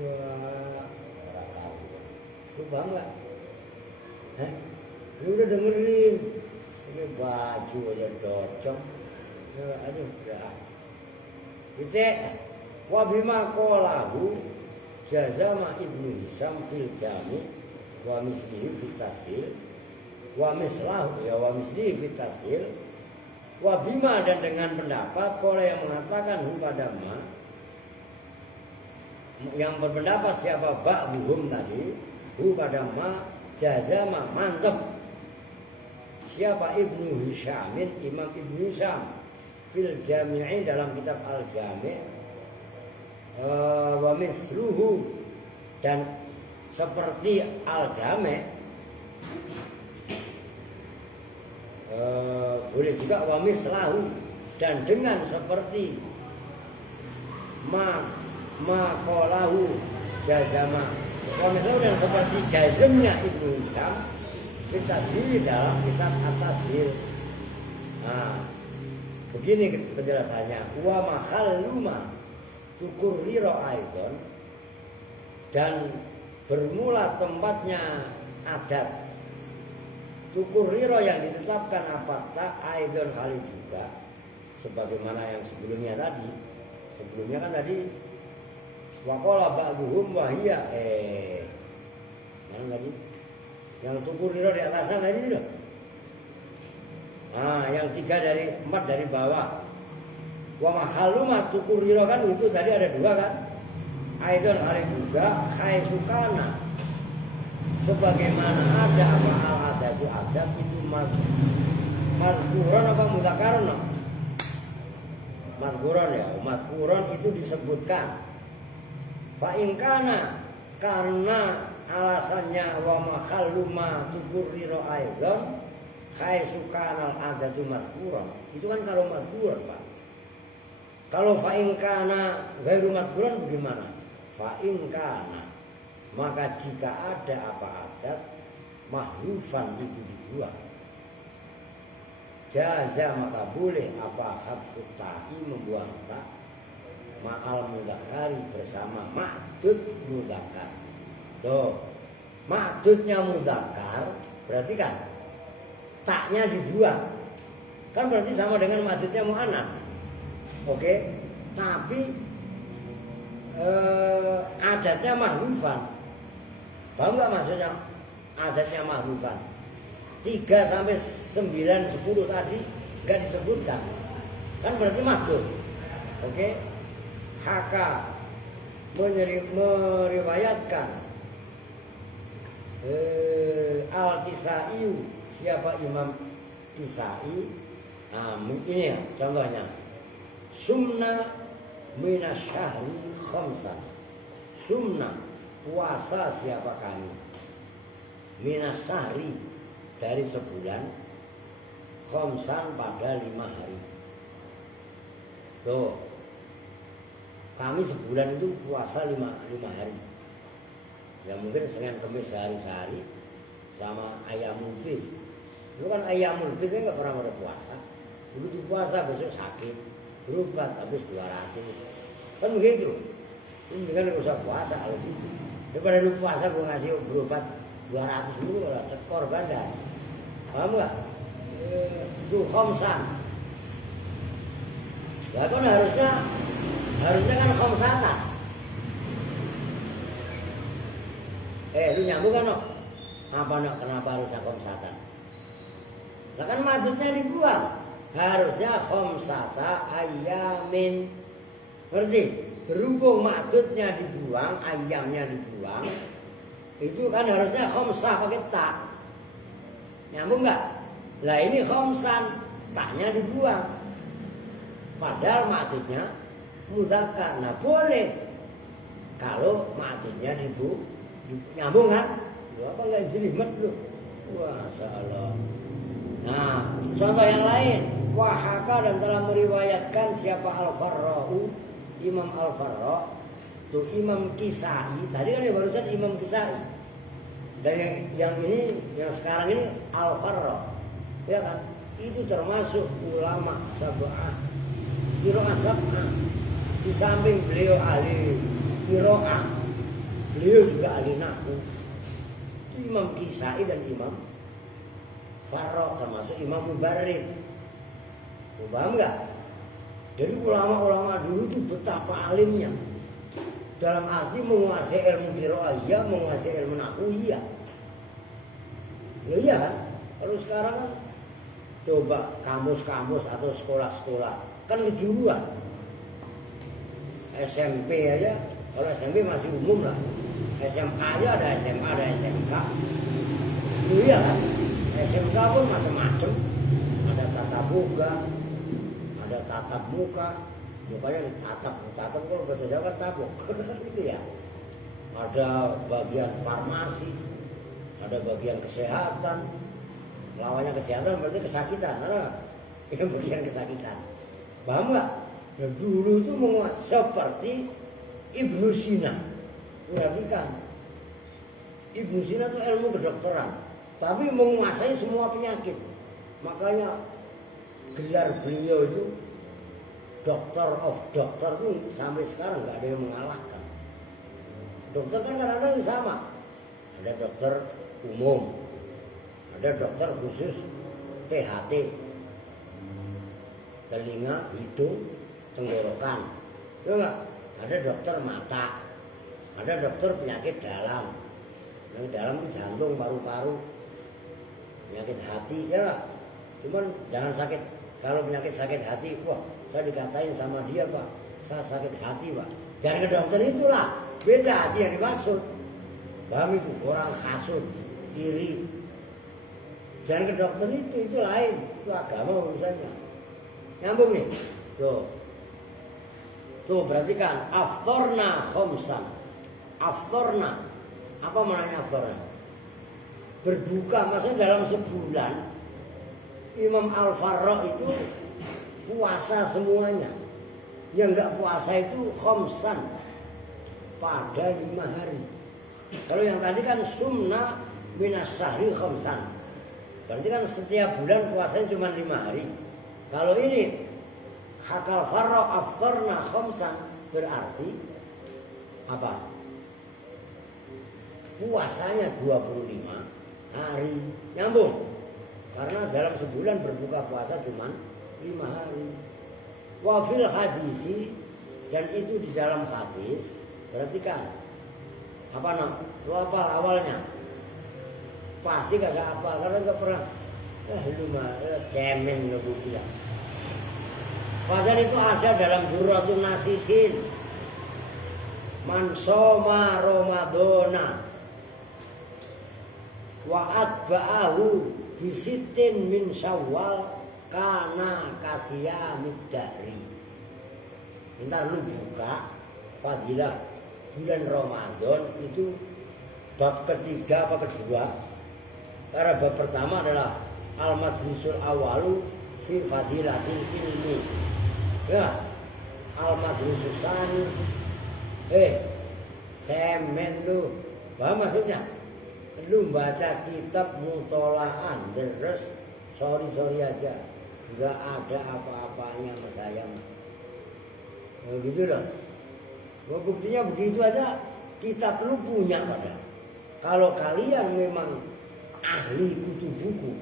Wah, orang tahu. Lu bangga? Lu udah dengerin? Ini baju aja docong. Ya, aduh, udah. Itu wabima qalahu jazama Ibnu Hisam fil Jami' wa mislihi fit tafsir wa mislahu ya wa mislihi fit tafsir wa bima dan dengan pendapat qala yang mengatakan hu pada ma yang berpendapat siapa ba'dhum tadi hu pada ma jazama mantap siapa Ibnu Hisamin Imam Ibnu Hisam fil Jami'i dalam kitab Al Jami' wa misluhu dan seperti Al Jami' boleh juga wa mislahu dan dengan seperti ma qalahu jazama wa mislahu dan seperti jazmnya Ibnu Hisam kita sendiri dalam kitab At-Tashil. Nah, begini penjelasannya wa makhalluma tukurriro aidon dan bermula tempatnya adat tukurriro yang ditetapkan apa tak aidon kali juga sebagaimana yang sebelumnya tadi. Sebelumnya kan tadi waqala ba'dhum wa hiya yang tadi yang tukurriro di atasnya tadi itu Nah, yang 3 dari 4 dari bawah. Wa mahallu matukuriro kan itu tadi ada 2 kan? Aidon hari juga khaisukana. Sebagaimana ada apa al-adatu adat itu mazkuron apa mudzakarun? Mazkuron ya, mazkuron itu disebutkan. Fa in kana karena alasannya wa mahallu matukuriro aidon khaisukana al-adatu mazkuron. Itu kan kalau mazkuron, Pak. Kalau fa'in kana ghairu mazkuran bagaimana? Fa'in kana, maka jika ada apa adat mahrufan itu dibuang, jaza maka boleh apa hadfut ta'i membuang tak ma'al mudzakkari bersama ma'dud mudzakkar. Tuh, ma'dudnya mudzakkar berarti kan taknya dibuang. Kan berarti sama dengan ma'dudnya mu'annas. Oke, tapi adatnya mahrufan. Paham nggak maksudnya? Adatnya mahrufan. 3 sampai 9, 10 tadi nggak disebutkan. Kan berarti mahdhuf. Oke. Haka meriwayatkan Al-Kisai, siapa Imam Kisai? Nah, ini ya contohnya. Sumna minasyahri khamsan. Sumna puasa siapa kami? Minasyahri dari sebulan, khamsan pada 5 hari. Tuh, kami sebulan itu puasa 5 hari. Ya mungkin Senin Kamis sehari-sehari sama ayamul bid. Itu kan ayamul bid kan nggak pernah ada puasa. Begitu puasa besok sakit. Berobat habis 200 kan begitu. Ini kan gak usah puasa kalau gitu. Daripada lu puasa gue ngasih berobat 200 dulu kalau tekor badan. Paham gak? Itu khamsan. Ya kan harusnya kan khamsatan. Lu nyambung kan no? Apa no? Kenapa harusnya khamsatan? Nah kan maksudnya dibuang. Harusnya khamsata ayamin. Ngerti? Berhubung maksudnya dibuang, ayamnya dibuang, itu kan harusnya khamsah pakai tak. Nyambung nggak? Lah ini khamsan, taknya dibuang. Padahal maksudnya mudzakkar. Nah boleh kalau maksudnya nyambung kan? Lu apa nggak jelimet lu? Wah, masyaallah. Nah, contoh yang lain, wahaka dan telah meriwayatkan siapa Al-Farra'u, Imam Al-Farra', tuh Imam Kisai. Tadi kan barusan Imam Kisai. Dan yang ini, yang sekarang ini Al-Farra', ya kan? Itu termasuk ulama sab'ah, qiraah sab'ah. Di samping beliau ahli qiraah, beliau juga ahli nahwu. Itu Imam Kisai dan Imam Farra' termasuk Imam Mubarrid. Paham nggak? Jadi ulama-ulama dulu itu betapa alimnya. Dalam arti menguasai ilmu qiraah, iya, menguasai ilmu nahwu, iya. Loh iya kan? Kalau sekarang kan coba kamus-kamus atau sekolah-sekolah kan kejuruan. SMP aja, kalau SMP masih umum lah. SMA aja ada SMA, ada SMK. Loh iya kan? SMK pun macam-macam, ada tatap boga, ada tatap muka, mukanya ditatap kalau bahasa Jawa tabok, gitu ya. Ada bagian farmasi, ada bagian kesehatan, lawannya kesehatan berarti kesakitan, ada yang bagian kesakitan. Paham nggak? Nah, dulu itu seperti Ibnu Sina, perhatikan, Ibnu Sina itu ilmu kedokteran. Tapi menguasai semua penyakit. Makanya gelar beliau itu Doctor of Doctor pun sampai sekarang nggak ada yang mengalahkan. Dokter kan kadang-kadang sama. Ada dokter umum, ada dokter khusus THT, telinga, hidung, tenggorokan. Ya enggak? Ada dokter mata, ada dokter penyakit dalam. Yang dalam itu jantung, paru-paru, penyakit hati, ya. Cuman jangan sakit. Kalau penyakit sakit hati, wah saya dikatain sama dia Pak, saya sakit hati Pak. Jangan ke dokter itulah, beda hati yang dimaksud. Paham itu? Orang hasut, iri. Jangan ke dokter itu lain, itu agama urusannya. Nyambung nih, tuh berarti kan aftorna khomsan. Aftorna, apa maknanya aftorna? Berbuka, maksudnya dalam sebulan Imam Al-Farra itu puasa semuanya. Yang enggak puasa itu khomsan, pada 5 hari. Kalau yang tadi kan sumna minas sahri khomsan, berarti kan setiap bulan puasanya cuma 5 hari. Kalau ini hakal farra aftarna khomsan, berarti apa? Puasanya 25 hari. Nyambung. Karena dalam sebulan berbuka puasa cuma 5 hari. Wafil hadisi, dan itu di dalam hadis. Berarti kan apa nam? Lu apa awalnya? Pasti kagak apa, karena gak pernah. Lu mah cemen lu bilang. Padahal itu ada dalam Durratun Nasihin. Man soma Ramadana wa atba'ahu bisitin min Syawal kana kasiyamid dahri. Ntar lu buka fadilah bulan Ramadan itu bab ketiga apa kedua? Karena bab pertama adalah al-majlisul awalu fi fadilatil ilmi. Ya, al-majlisul tsani. Cemen lu. Paham maksudnya? Lu baca kitab mutola'an terus sorry aja, nggak ada apa-apanya sama saya. Begitu loh. Buktinya begitu aja kitab lu punya pada. Kalau kalian memang ahli kutu buku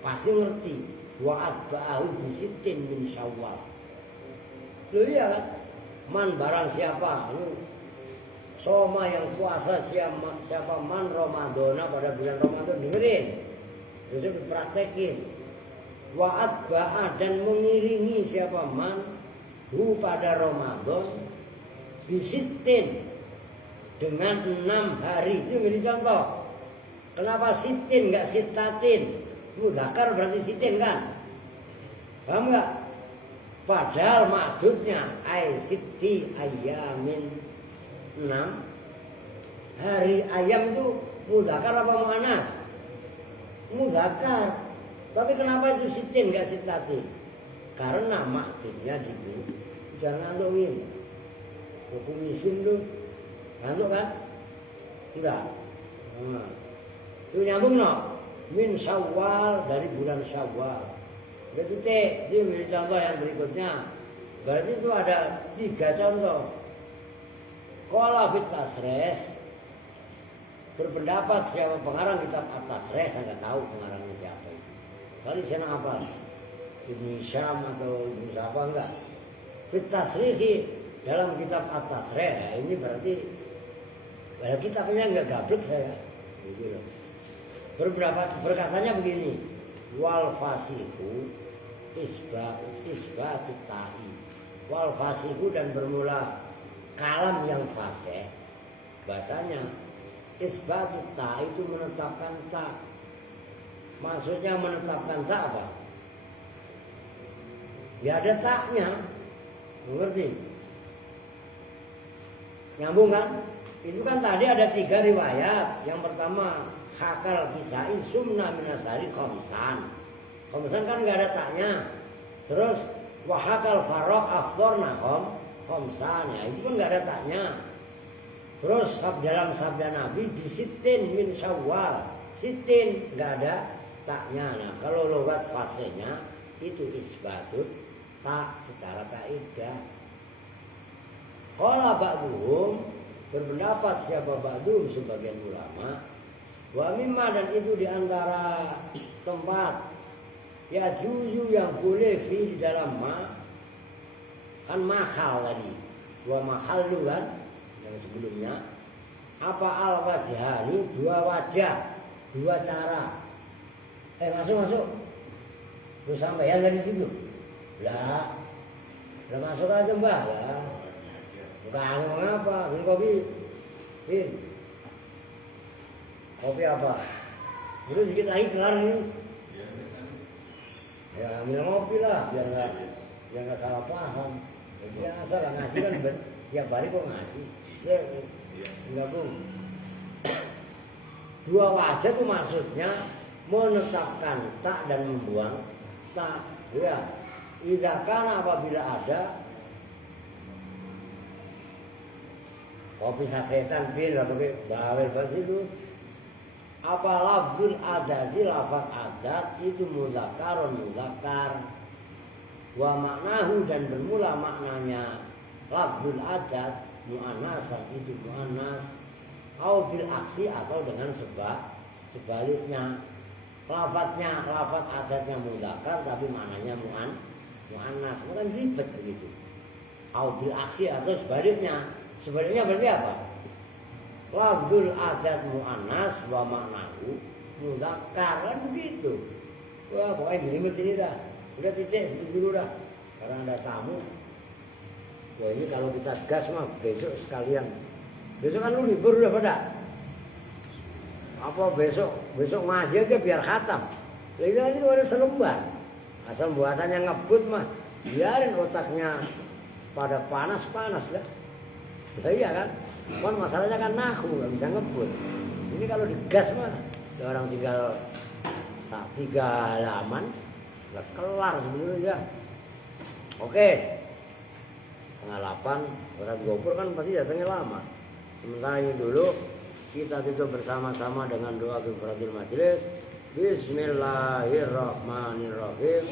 pasti ngerti wa'ad ba'ahu bisitin min Syawal. Lu iya kan? Man barang siapa? Lu soma yang puasa siapa man Ramadana pada bulan Ramadan, dengerin. Itu dipraktekin. Wa'ad ba'a, dan mengiringi siapa man hu pada Ramadan bisitin, dengan 6 hari. Itu menjadi contoh. Kenapa sitin enggak sitatin? Mudzakar berarti sitin kan? Paham enggak? Padahal maksudnya ay siti ayamin, 6 hari. Ayam itu mudzakar apa muannas? Mudzakar. Tapi kenapa itu sitin enggak sitatin? Karena maksudnya gitu. Jangan ngantukin. Hukum isim lu ngantuk kan? Enggak. Itu nyambung no. Min Syawal, dari bulan Syawal. Berarti dia beri contoh yang berikutnya. Berarti itu ada 3 contoh. Qala fit tasrih, berpendapat siapa pengarang kitab At-Tasrih, saya nggak tahu pengarangnya siapa itu. Kali saya apa? Ibnu Syam atau Ibnu siapa enggak? Fit tasrih dalam kitab At-Tasrih, ini berarti kitabnya enggak gablek saya. Gitu loh. Berkatanya begini, wal fasihu isbatu ta'i. Wal fasihu, dan bermula kalam yang fasih, bahasanya isbatu ta itu menetapkan ta. Maksudnya menetapkan ta apa? Ya ada taknya, mengerti? Nyambung kan? Itu kan tadi ada 3 riwayat. Yang pertama hakal kisai sumna minasari khomsan. Khomsan kan nggak ada taknya. Terus wahakal farok aftorna khomsan, ya itu pun nggak ada taknya. Terus dalam sabda Nabi bisitin min Syawal, sitin nggak ada taknya. Nah kalau logat fasenya itu isbatut tak secara kaidah. Qala ba'duhum, berpendapat siapa ba'duhum sebagian ulama, wa mimma, dan itu diantara tempat ya juju yang boleh fi di dalam ma, kan mahal tadi, wa mahal lu kan yang sebelumnya. Apa al-wajhani, 2 wajah, 2 cara. Masuk Terus sampean dari situ. Lah masuk aja mbah lah. Bukan mengapa? Ini kopi. Kopi apa? Udah sedikit lagi kelar ini. Ya ambil ngopi lah biar nggak salah paham. Biasa lah ngaji kan tiap hari kok ngaji. Ya enggak pun. Dua wajah itu maksudnya menetapkan tak dan membuang tak. Ya, idza kana apabila ada kopi sasetan bin pakai bawel bahasa itu. Apa lafzul adati lafaz adat itu mudzakarun mudzakar wa maknahu dan bermula maknanya lafzul adat muannasan itu muannas au bil aksi atau dengan sebaliknya lafaz adatnya mudzakar tapi maknanya muannas bukan ribet begitu au bil aksi atau sebaliknya berarti apa? Lafzul adat mu'annas wa maknahu muzakkar kan begitu. Wah pokoknya jelimet ini dah. Udah titik situ dulu dah. Karena ada tamu. Wah ini kalau kita gas mah besok sekalian. Besok kan lu libur udah pada. Apa besok ngaji aja biar khatam. Lihat itu ada selembar. Asal buatannya ngebut mah. Biarin otaknya pada panas lah. Iya kan? Cuman masalahnya kan nahu, nggak bisa ngebut. Ini kalau digas mah, orang tinggal 3 halaman, udah kelar sebenarnya. Oke, 7:30, Ustadz Gopur kan pasti datangnya lama. Sementara ini dulu, kita tutup bersama-sama dengan doa kifaratul majelis. Bismillahirrahmanirrahim.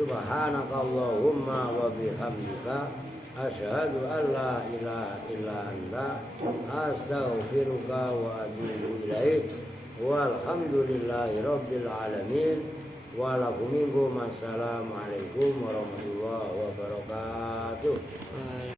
Subhanakallahumma wa bihamdika. Asyhadu an la ilaha illa anta astaghfiruka wa atubu ilaik. Walhamdulillahi rabbil alamin. Wa lakum assalamu alaikum